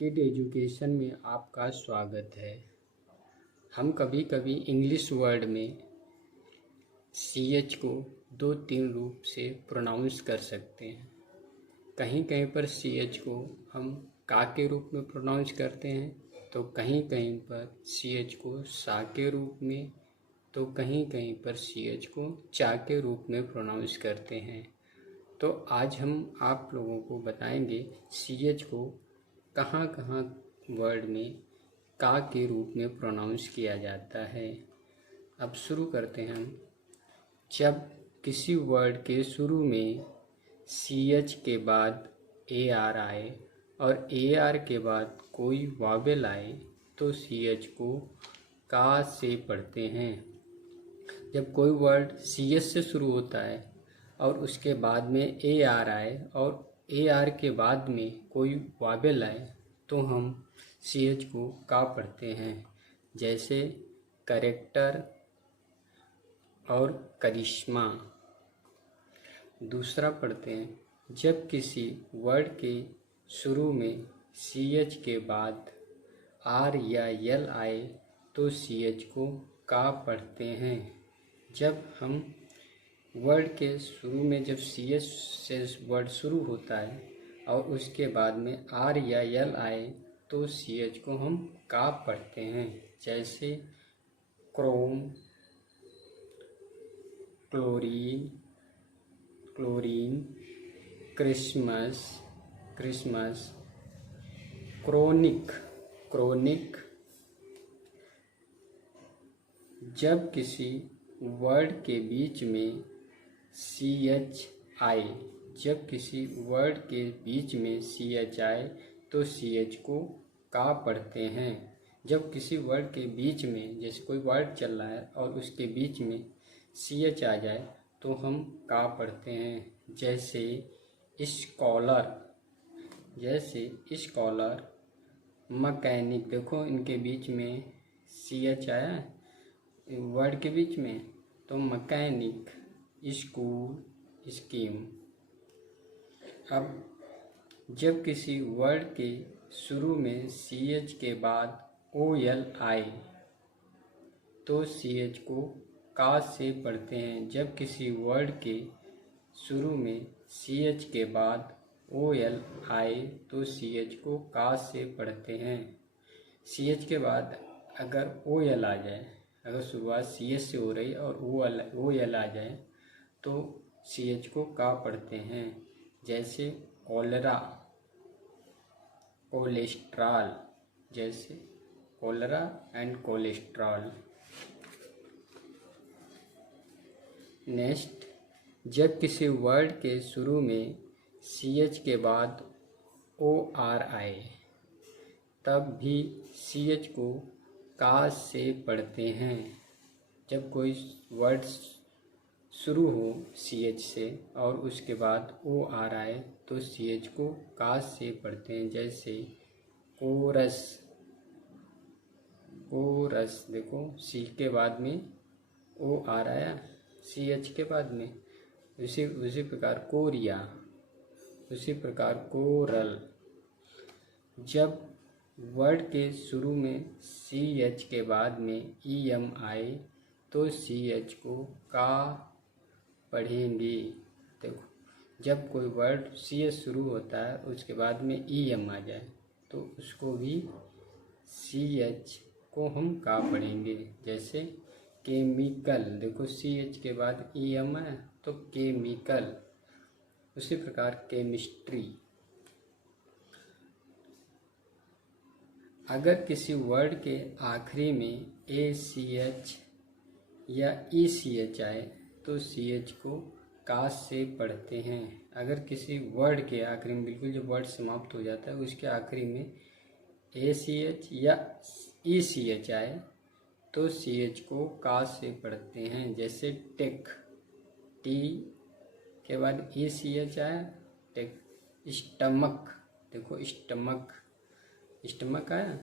Kid education में आपका स्वागत है। हम कभी कभी इंग्लिश वर्ड में CH को 2-3 रूप से प्रोनाउंस कर सकते हैं। कहीं कहीं पर CH को हम का के रूप में प्रोनाउंस करते हैं, तो कहीं कहीं पर CH को सा के रूप में, तो कहीं कहीं पर CH को चा के रूप में प्रोनाउंस करते हैं। तो आज हम आप लोगों को बताएंगे CH को कहाँ कहाँ वर्ड में का के रूप में प्रोनाउंस किया जाता है। अब शुरू करते हैं हम। जब किसी वर्ड के शुरू में CH के बाद AR आए और AR के बाद कोई वावेल आए तो CH को का से पढ़ते हैं। जब कोई वर्ड CS से शुरू होता है और उसके बाद में AR आए और AR के बाद में कोई वावेल आए तो हम CH को का पढ़ते हैं, जैसे करेक्टर और करिश्मा। दूसरा पढ़ते हैं, जब किसी वर्ड के शुरू में CH के बाद R या L आए तो CH को का पढ़ते हैं। जब हम वर्ड के शुरू में जब CH से वर्ड शुरू होता है और उसके बाद में R या L आए तो CH को हम का पढ़ते हैं, जैसे Chrome, chlorine, chlorine, Christmas, Christmas, chronic, chronic. जब किसी वर्ड के बीच में CH आए, जब किसी वर्ड के बीच में CH आए तो CH को का पढ़ते हैं। जब किसी वर्ड के बीच में, जैसे कोई वर्ड चल रहा है और उसके बीच में CH आ जाए तो हम का पढ़ते हैं, जैसे स्कॉलर, जैसे स्कॉलर, मैकेनिक। देखो इनके बीच में CH आया वर्ड के बीच में, तो मैकेनिक, स्कूल, स्कीम। अब जब किसी वर्ड के शुरू में CH के बाद OL आए तो CH को का से पढ़ते हैं। जब किसी वर्ड के शुरू में CH के बाद OL आए तो CH को का से पढ़ते हैं। CH के बाद अगर OL आ जाए, अगर शुरुआत CH से हो रही और OL आ जाए तो CH को का पढ़ते हैं, जैसे कॉलरा, कोलेस्ट्रॉल, जैसे कॉलरा एंड कोलेस्ट्रॉल। नेक्स्ट, जब किसी वर्ड के शुरू में CH के बाद OR आए तब भी CH को का से पढ़ते हैं। जब कोई वर्ड शुरू हो CH से और उसके बाद OR आए तो CH को का से पढ़ते हैं, जैसे कोरस, कोरस। देखो C के बाद में OR आया CH के बाद में, उसी प्रकार कोरिया, उसी प्रकार कोरल। जब वर्ड के शुरू में CH के बाद में EM आए तो CH को का पढ़ेंगे। देखो जब कोई वर्ड CH शुरू होता है उसके बाद में EM आ जाए तो उसको भी CH को हम का पढ़ेंगे, जैसे केमिकल। देखो CH के बाद EM है तो केमिकल। उसी प्रकार केमिस्ट्री। अगर किसी वर्ड के आखिरी में ACH या ECH आए तो CH को का से पढ़ते हैं। अगर किसी वर्ड के आखिरी में, बिल्कुल जब वर्ड समाप्त हो जाता है उसके आखिरी में ACH या ECH आए तो CH को का से पढ़ते हैं, जैसे टेक, T के बाद ECH आया टेक। स्टमक, देखो स्टमक, स्टमक आया